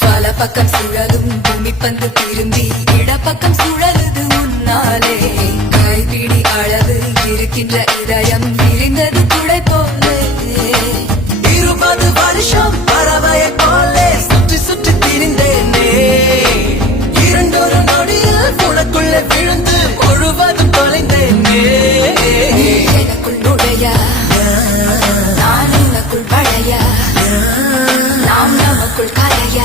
பல பக்கம் சுழலும் பூமி பந்து திரும்பி இடப்பக்கம் சுழலுது முன்னாலே கைபிடி அளவு இருக்கின்ற இதயம் விரிந்தது துடை போலே 20 வருஷம் பறவையை போலே சுற்றி சுற்றி திரிந்தேனே இரண்டொரு நொடியில் உனக்குள்ள விழுந்து முழுவதும் தொலைந்தேனே எனக்குள் நுழைய நான் உனக்குள் பழைய நாம் நமக்குள் கலைய